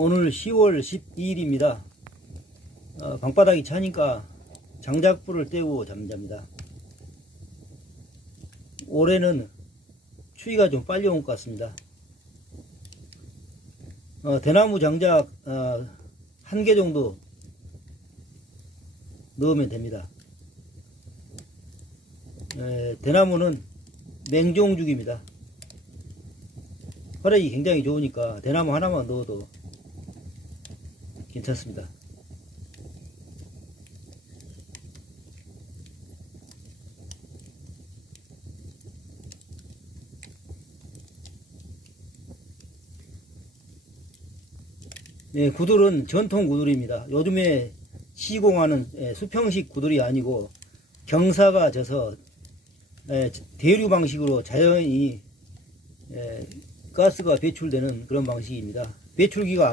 오늘 10월 12일입니다. 방바닥이 차니까 장작불을 떼고 잠잡니다. 올해는 추위가 좀 빨리 온 것 같습니다. 대나무 장작 1개 정도 넣으면 됩니다. 대나무는 맹종죽입니다. 혈액이 굉장히 좋으니까 대나무 하나만 넣어도 괜찮습니다. 구들은 전통 구들입니다. 요즘에 시공하는 수평식 구들이 아니고 경사가 져서 대류 방식으로 자연히 가스가 배출되는 그런 방식입니다. 배출기가